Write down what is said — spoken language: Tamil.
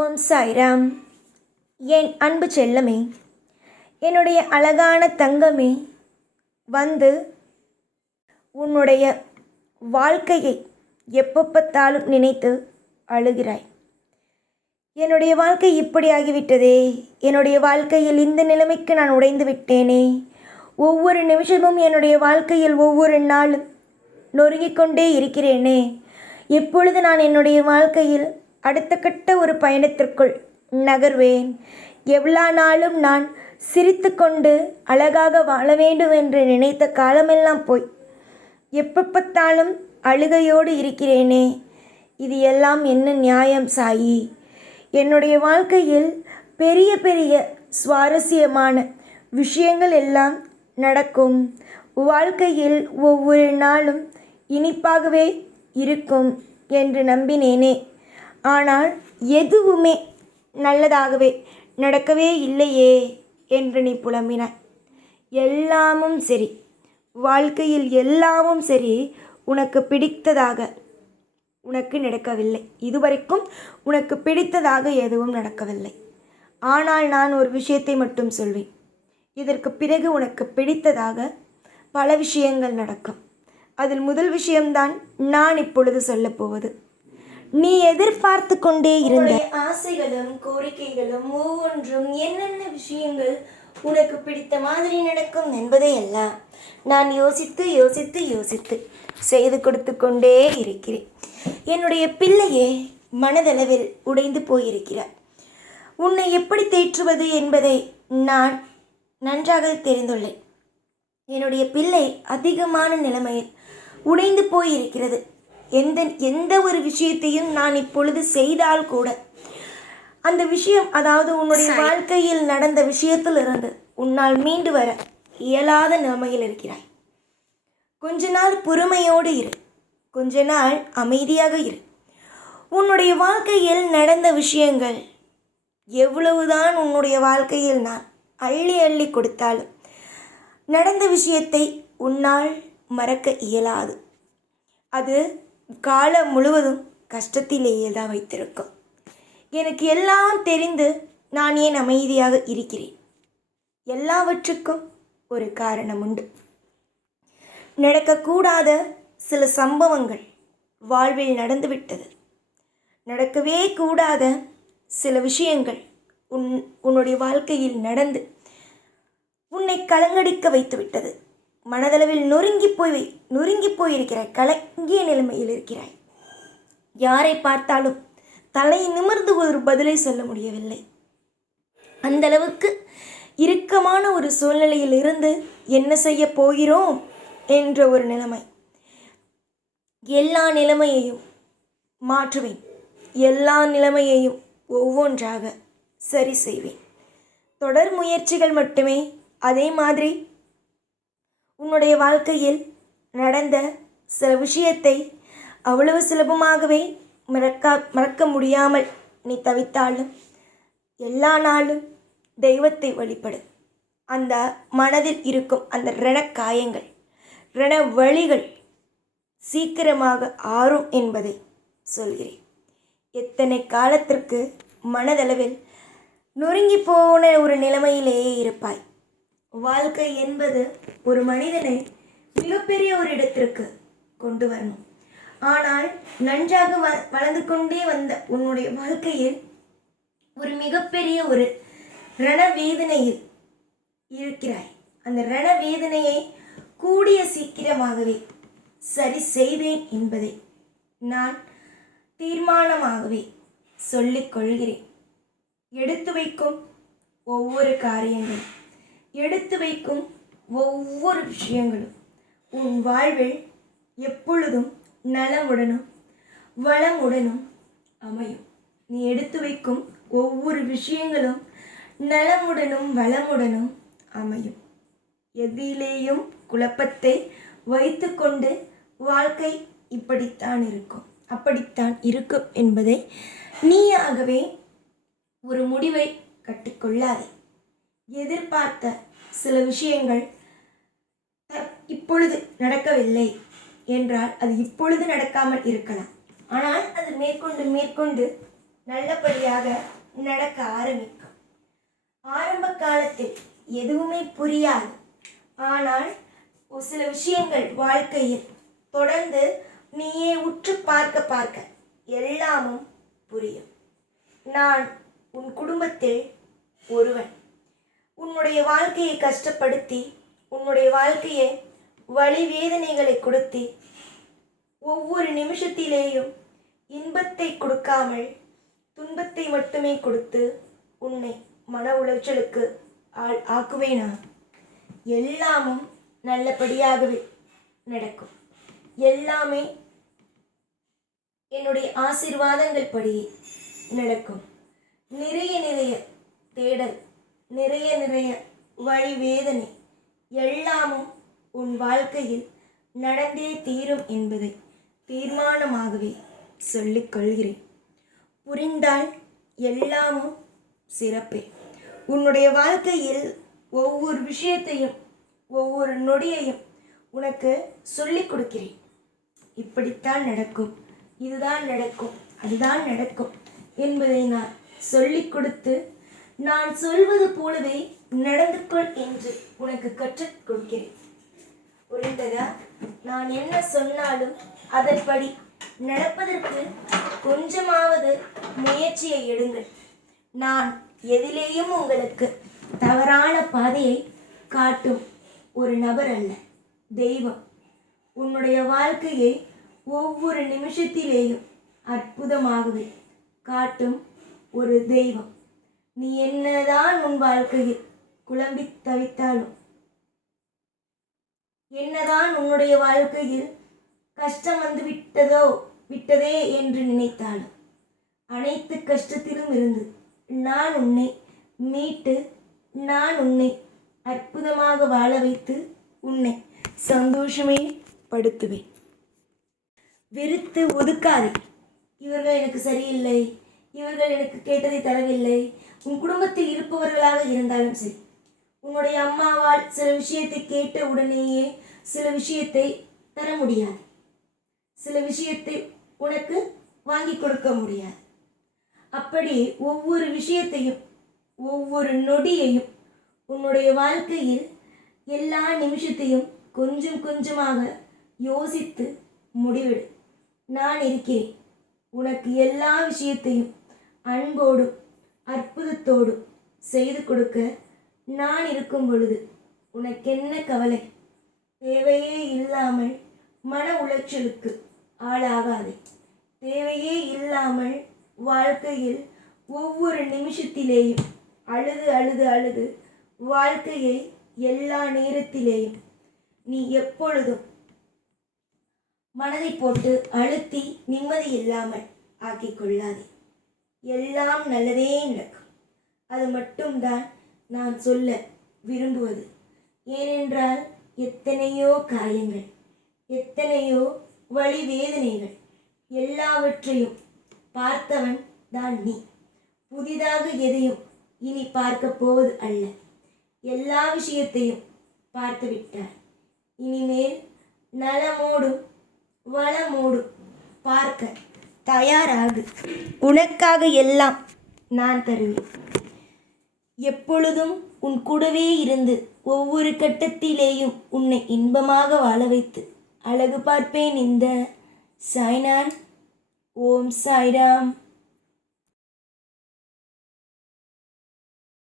ஓம் சாய்ராம். என் அன்பு செல்லமே, என்னுடைய அழகான தங்கமே, வந்து உன்னுடைய வாழ்க்கையை எப்போ பார்த்தாலும் நினைத்து அழுகிறாய். என்னுடைய வாழ்க்கை இப்படி ஆகிவிட்டதே, என்னுடைய வாழ்க்கையில் இந்த நிலைமைக்கு நான் உடைந்து விட்டேனே, ஒவ்வொரு நிமிஷமும் என்னுடைய வாழ்க்கையில் ஒவ்வொரு நாளும் நொறுங்கிக் கொண்டே இருக்கிறேனே, எப்பொழுது நான் என்னுடைய வாழ்க்கையில் அடுத்த கட்ட ஒரு பயணத்திற்குள் நகர்வேன், எவ்வளோ நாளும் நான் சிரித்து கொண்டு அழகாக வாழ வேண்டும் என்று நினைத்த காலமெல்லாம் போய் எப்போ பார்த்தாலும் அழுகையோடு இருக்கிறேனே, இது எல்லாம் என்ன நியாயம் சாயி? என்னுடைய வாழ்க்கையில் பெரிய பெரிய சுவாரஸ்யமான விஷயங்கள் எல்லாம் நடக்கும், வாழ்க்கையில் ஒவ்வொரு நாளும் இனிப்பாகவே இருக்கும் என்று நம்பினேனே. ஆனால் எதுவுமே நல்லதாகவே நடக்கவே இல்லையே என்று நீ புலம்பினாய். எல்லாமும் சரி, வாழ்க்கையில் எல்லாமும் சரி, உனக்கு பிடித்ததாக உனக்கு நடக்கவில்லை. இதுவரைக்கும் உனக்கு பிடித்ததாக எதுவும் நடக்கவில்லை. ஆனால் நான் ஒரு விஷயத்தை மட்டும் சொல்வேன், இதற்கு பிறகு உனக்கு பிடித்ததாக பல விஷயங்கள் நடக்கும். அதில் முதல் விஷயம்தான் நான் இப்பொழுது சொல்லப்போவது. நீ எதிர்பார்த்து கொண்டே இருந்த ஆசைகளும் கோரிக்கைகளும் ஒவ்வொன்றும் என்னென்ன விஷயங்கள் உனக்கு பிடித்த மாதிரி நடக்கும் என்பதையெல்லாம் நான் யோசித்து யோசித்து யோசித்து செய்து கொடுத்து கொண்டே இருக்கிறேன். என்னுடைய பிள்ளையே மனதளவில் உடைந்து போயிருக்கிறார். உன்னை எப்படி தேற்றுவது என்பதை நான் நன்றாக தெரிந்துள்ளேன். என்னுடைய பிள்ளை அதிகமான நிலைமையில் உடைந்து போயிருக்கிறது. எந்த ஒரு விஷயத்தையும் நான் இப்பொழுது செய்தால் கூட அந்த விஷயம், அதாவது உன்னுடைய வாழ்க்கையில் நடந்த விஷயத்திலிருந்து உன்னால் மீண்டு வர இயலாத நிலைமையில் இருக்கிறாய். கொஞ்ச நாள் பொறுமையோடு இரு, கொஞ்ச நாள் அமைதியாக இரு. உன்னுடைய வாழ்க்கையில் நடந்த விஷயங்கள் எவ்வளவுதான் உன்னுடைய வாழ்க்கையில் நான் அள்ளி அள்ளி கொடுத்தாலும் நடந்த விஷயத்தை உன்னால் மறக்க இயலாது. அது காலம் முழுவதும் கஷ்டத்திலேயே தான் வைத்திருக்கும். எனக்கு எல்லாம் தெரிந்து நான் ஏன் அமைதியாக இருக்கிறேன்? எல்லாவற்றுக்கும் ஒரு காரணம் உண்டு. நடக்கக்கூடாத சில சம்பவங்கள் வாழ்வில் நடந்துவிட்டது. நடக்கவே கூடாத சில விஷயங்கள் உன்னுடைய வாழ்க்கையில் நடந்து உன்னை கலங்கடிக்க வைத்து விட்டது. மனதளவில் நொறுங்கி போயிருக்கிறாய், கலங்கிய நிலைமையில் இருக்கிறாய். யாரை பார்த்தாலும் தலை நிமிர்ந்து ஒரு பதிலை சொல்ல முடியவில்லை. அந்த அளவுக்கு இறுக்கமான ஒரு சூழ்நிலையில் இருந்து என்ன செய்ய போகிறோம் என்ற ஒரு நிலைமை. எல்லா நிலைமையையும் மாற்றுவேன், எல்லா நிலைமையையும் ஒவ்வொன்றாக சரி செய்வேன். தொடர் முயற்சிகள் மட்டுமே. அதே மாதிரி உன்னுடைய வாழ்க்கையில் நடந்த சில விஷயத்தை அவ்வளவு சுலபமாகவே மறக்க முடியாமல் நீ தவித்தாலும் எல்லா நாளும் தெய்வத்தை வழிபடு. அந்த மனதில் இருக்கும் அந்த ரணக்காயங்கள், ரண வழிகள் சீக்கிரமாக ஆறும் என்பதை சொல்கிறேன். எத்தனை காலத்திற்கு மனதளவில் நொறுங்கி போன ஒரு நிலைமையிலேயே இருப்பாய். வாழ்க்கை என்பது ஒரு மனிதனை மிகப்பெரிய ஒரு இடத்திற்கு கொண்டு வரணும். ஆனால் நன்றாக வளர்ந்து கொண்டே வந்த உன்னுடைய வாழ்க்கையில் ஒரு மிகப்பெரிய ஒரு ரணவேதனையில் இருக்கிறாய். அந்த ரணவேதனையை கூடிய சீக்கிரமாகவே சரி செய்வேன் என்பதை நான் தீர்மானமாகவே சொல்லிக் கொள்கிறேன். எடுத்து வைக்கும் ஒவ்வொரு காரியங்களும், எடுத்து வைக்கும் ஒவ்வொரு விஷயங்களும் உன் வாழ்வில் எப்பொழுதும் நலமுடனும் வளமுடனும் அமையும். நீ எடுத்து வைக்கும் ஒவ்வொரு விஷயங்களும் நலமுடனும் வளமுடனும் அமையும். எதிலேயும் குழப்பத்தை வைத்து கொண்டு வாழ்க்கை இப்படித்தான் இருக்கும், அப்படித்தான் இருக்கும் என்பதை நீயாகவே ஒரு முடிவை கட்டிக்கொள்ளாதே. எதிர்பார்த்த சில விஷயங்கள் இப்பொழுது நடக்கவில்லை என்றால் அது இப்பொழுது நடக்காமல் இருக்கலாம். ஆனால் அது மேற்கொண்டு நல்லபடியாக நடக்க ஆரம்பிக்கும். ஆரம்ப காலத்தில் எதுவுமே புரியாது. ஆனால் ஒரு சில விஷயங்கள் வாழ்க்கையில் தொடர்ந்து நீயே உற்று பார்க்க பார்க்க எல்லாமும் புரியும். நான் உன் குடும்பத்தில் ஒருவன். உன்னுடைய வாழ்க்கையை கஷ்டப்படுத்தி, உன்னுடைய வாழ்க்கையை வலி வேதனைகளை கொடுத்து, ஒவ்வொரு நிமிஷத்திலேயும் இன்பத்தை கொடுக்காமல் துன்பத்தை மட்டுமே கொடுத்து உன்னை மன உளைச்சலுக்கு ஆக்குவேனா? எல்லாமும் நல்லபடியாகவே நடக்கும். எல்லாமே என்னுடைய ஆசீர்வாதங்கள் படி நடக்கும். நிறைய நிறைய தேடல், நிறைய நிறைய வழி வேதனை எல்லாமும் உன் வாழ்க்கையில் நடந்தே தீரும் என்பதை தீர்மானமாகவே சொல்லிக் கொள்கிறேன். புரிந்தால் எல்லாமும் சிறப்பே. உன்னுடைய வாழ்க்கையில் ஒவ்வொரு விஷயத்தையும் ஒவ்வொரு நொடியையும் உனக்கு சொல்லிக் கொடுக்கிறேன். இப்படித்தான் நடக்கும், இதுதான் நடக்கும், அதுதான் நடக்கும் என்பதை நான் சொல்லிக் கொடுத்து, நான் சொல்வது போலவே நடந்து கொள் என்று உனக்கு கற்றுக் கொடுக்கிறேன். புரிந்ததா? நான் என்ன சொன்னாலும் அதன்படி நடப்பதற்கு கொஞ்சமாவது முயற்சியை எடுங்கள். நான் எதிலேயும் உங்களுக்கு தவறான பாதையை காட்டும் ஒரு நபர் அல்ல, தெய்வம். உன்னுடைய வாழ்க்கையை ஒவ்வொரு நிமிஷத்திலேயும் அற்புதமாகவே காட்டும் ஒரு தெய்வம். நீ என்னதான் உன் வாழ்க்கையில் குழம்பி தவித்தாலும், என்னதான் உன்னுடைய வாழ்க்கையில் கஷ்டம் வந்து விட்டதே என்று நினைத்தாலும், அனைத்து கஷ்டத்திலும் இருந்து நான் உன்னை மீட்டு, நான் உன்னை அற்புதமாக வாழ வைத்து உன்னை சந்தோஷமே படுத்துவேன். வெறுத்து ஒதுக்காதே. இவர்கள் எனக்கு சரியில்லை, இவர்கள் எனக்கு கேட்டதை தரவில்லை. உன் குடும்பத்தில் இருப்பவர்களாக இருந்தாலும் சரி, உன்னுடைய அம்மாவால் சில விஷயத்தை கேட்ட உடனேயே சில விஷயத்தை தர முடியாது, சில விஷயத்தை உனக்கு வாங்கி கொடுக்க முடியாது. அப்படி ஒவ்வொரு விஷயத்தையும் ஒவ்வொரு நொடியையும் உன்னுடைய வாழ்க்கையில் எல்லா நிமிஷத்தையும் கொஞ்சம் கொஞ்சமாக யோசித்து முடிவிடு. நான் இருக்கிறேன். உனக்கு எல்லா விஷயத்தையும் அன்போடும் அற்புதத்தோடும் செய்து கொடுக்க நான் இருக்கும் பொழுது உனக்கென்ன கவலை? தேவையே இல்லாமல் மன உளைச்சலுக்கு ஆளாகாதே. தேவையே இல்லாமல் வாழ்க்கையில் ஒவ்வொரு நிமிஷத்திலேயும் அழுது அழுது அழுது வாழ்க்கையை எல்லா நேரத்திலேயும் நீ எப்பொழுதும் மனதை போட்டு அழுத்தி நிம்மதி இல்லாமல் ஆக்கிக் கொள்ளாதே. எல்லாம் நல்லதே நடக்கும். அது மட்டும்தான் நான் சொல்ல விரும்புவது. ஏனென்றால் எத்தனையோ காயங்கள், எத்தனையோ வலி வேதனைகள் எல்லாவற்றையும் பார்த்தவன் தான் நீ. புதிதாக எதையும் இனி பார்க்க போவது அல்ல. எல்லா விஷயத்தையும் பார்த்து விட்டார். இனிமேல் நலமோடும் வளமோடும் பார்க்க தயாராகு. உனக்காக எல்லாம் நான் தருவேன். எப்பொழுதும் உன் கூடவே இருந்து ஒவ்வொரு கட்டத்திலேயும் உன்னை இன்பமாக வாழ வைத்து அழகு பார்ப்பேன் இந்த சாய்நான். ஓம் சாய்ராம்.